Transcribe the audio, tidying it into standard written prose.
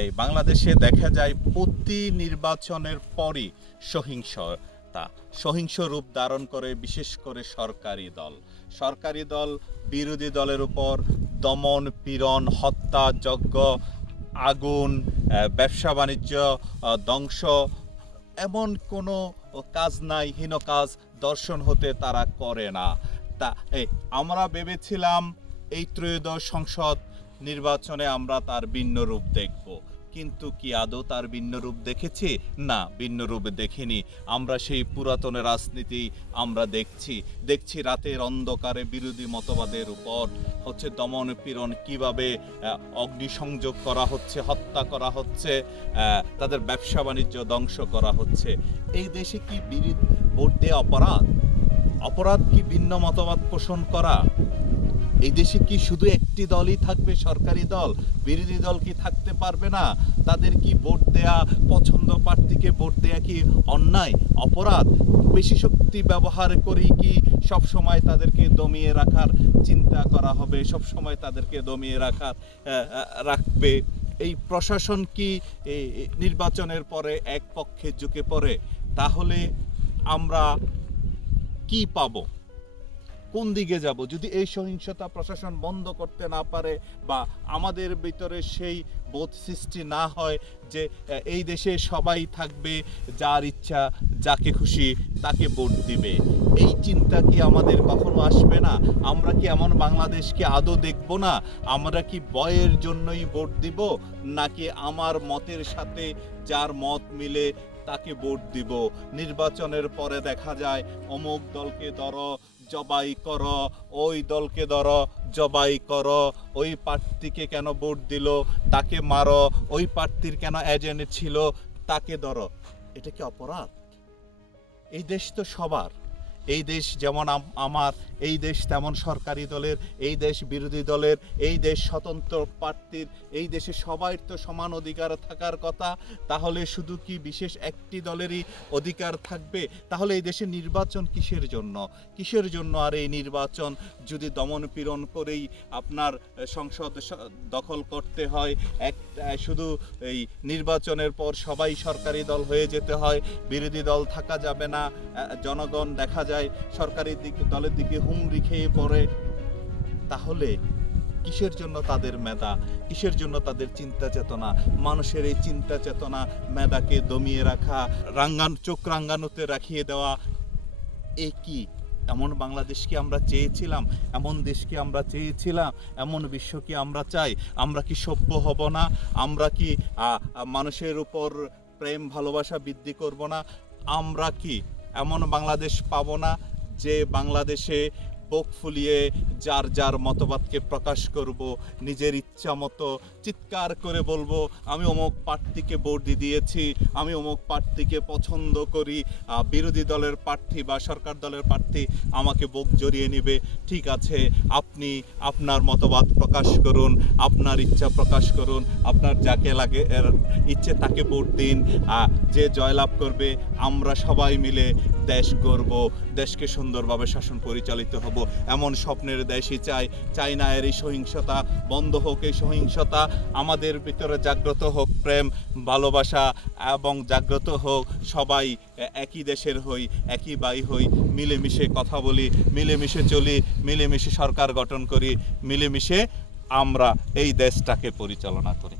এই বাংলাদেশে দেখা যায় প্রতি নির্বাচনের পরই সহিংস রূপ ধারণ করে, বিশেষ করে সরকারি দল বিরোধী দলের উপর দমন পীড়ন, হত্যা যজ্ঞ, আগুন, ব্যবসা বাণিজ্য ধ্বংস, এমন কোনো কাজ নাই, হীন কাজ দর্শন হতে তারা করে না। আমরা ভেবেছিলাম এই ত্রয়োদশ সংসদ নির্বাচনে আমরা তার ভিন্ন রূপ দেখব, কিন্তু কি আদৌ তার ভিন্ন রূপ দেখেছি? না, ভিন্ন রূপ দেখিনি। আমরা সেই পুরাতন রাজনীতি আমরা দেখছি রাতের অন্ধকারে বিরোধী মতবাদের উপর হচ্ছে দমন পীড়ন, কিভাবে অগ্নিসংযোগ করা হচ্ছে, হত্যা করা হচ্ছে, তাদের ব্যবসা বাণিজ্য ধ্বংস করা হচ্ছে। এই দেশে কি ভোট দেওয়া অপরাধ কি ভিন্ন মতবাদ পোষণ করা? এই দেশে কি শুধু একটি দলই থাকবে, সরকারি দল? বিরোধী দল কি থাকতে পারবে না? তাদের কি ভোট দেয়া, পছন্দ প্রার্থীকে ভোট দেয়া কি অন্যায়, অপরাধ? বেশি শক্তি ব্যবহার করেই কি সব সময় তাদেরকে দমিয়ে রাখার চিন্তা করা হবে, সব সময় তাদেরকে দমিয়ে রাখবে? এই প্রশাসন কি নির্বাচনের পরে এক পক্ষে ঝুঁকে পড়ে? তাহলে আমরা কি পাবো, কোন দিকে যাব? যদি এই সহিংসতা প্রশাসন বন্ধ করতে না পারে, বা আমাদের ভিতরে সেই বোধ সৃষ্টি না হয় যে এই দেশে সবাই থাকবে যার ইচ্ছা যাকে খুশি তাকে ভোট দিবে, এই চিন্তা কি আমাদের কখনো আসবে না? আমরা কি এমন বাংলাদেশকে আদৌ দেখব না? আমরা কি ভয়ের জন্যই ভোট দিব, নাকি আমার মতের সাথে যার মত মিলে তাকে ভোট দিব? নির্বাচনের পরে দেখা যায় অমুক দলকে ধরো জবাই করো, ওই দলকে ধরো জবাই করো, ওই প্রার্থীকে কেন ভোট দিল তাকে মারো, ওই প্রার্থীর কেন এজেন্ট ছিল তাকে ধরো। এটা কি অপরাধ? এই দেশ তো সবার। এই দেশ যেমন আমার, এই দেশ তেমন সরকারি দলের, এই দেশ বিরোধী দলের, এই দেশ স্বতন্ত্র প্রার্থীর, এই দেশে সবার তো সমান অধিকার থাকার কথা। তাহলে শুধু কি বিশেষ একটি দলেরই অধিকার থাকবে? তাহলে এই দেশে নির্বাচন কিসের জন্য? আর এই নির্বাচন যদি দমন পীড়ন করেই আপনার সংসদ দখল করতে হয়, শুধু এই নির্বাচনের পর সবাই সরকারি দল হয়ে যেতে হয়, বিরোধী দল থাকা যাবে না, জনগণ দেখা যায় সরকারি দলের দিকে হুমড়ি খেয়ে পড়ে, তাহলে কিসের জন্য তাদের মেধা, কিসের জন্য তাদের চিন্তা চেতনা? মানুষের এই চিন্তা চেতনা, মেধাকে দমিয়ে রাখা, চোখ রাঙ্গানোতে রাখিয়ে দেওয়া, এ কি? এমন বাংলাদেশ কি আমরা চেয়েছিলাম? এমন দেশ কি আমরা চেয়েছিলাম? এমন বিশ্ব কি আমরা চাই? আমরা কি সভ্য হব না? আমরা কি মানুষের উপর প্রেম ভালোবাসা বৃদ্ধি করব না? আমরা কি এমন বাংলাদেশ পাব না যে বাংলাদেশে বুক ফুলিয়ে যার যার মতবাদকে প্রকাশ করব, নিজের ইচ্ছা মতো চিৎকার করে বলবো আমি অমুক প্রার্থীকে ভোট দিয়েছি, আমি অমুক প্রার্থীকে পছন্দ করি, বিরোধী দলের প্রার্থী বা সরকার দলের প্রার্থী আমাকে বুক জড়িয়ে নেবে? ঠিক আছে, আপনি আপনার মতবাদ প্রকাশ করুন, আপনার ইচ্ছা প্রকাশ করুন, আপনার যাকে লাগে ইচ্ছে তাকে ভোট দিন, যে জয়লাভ করবে আমরা সবাই মিলে দেশ গড়ব, দেশকে সুন্দরভাবে শাসন পরিচালিত হব, এমন স্বপ্নের দেশই চাই না। এর এই সহিংসতা বন্ধ হোক, এই সহিংসতা আমাদের ভিতরে জাগ্রত হোক প্রেম ভালোবাসা, এবং জাগ্রত হোক সবাই একই দেশের হই, একই ভাই হই, মিলেমিশে কথা বলি, মিলেমিশে চলি, মিলেমিশে সরকার গঠন করি, মিলেমিশে আমরা এই দেশটাকে পরিচালনা করি।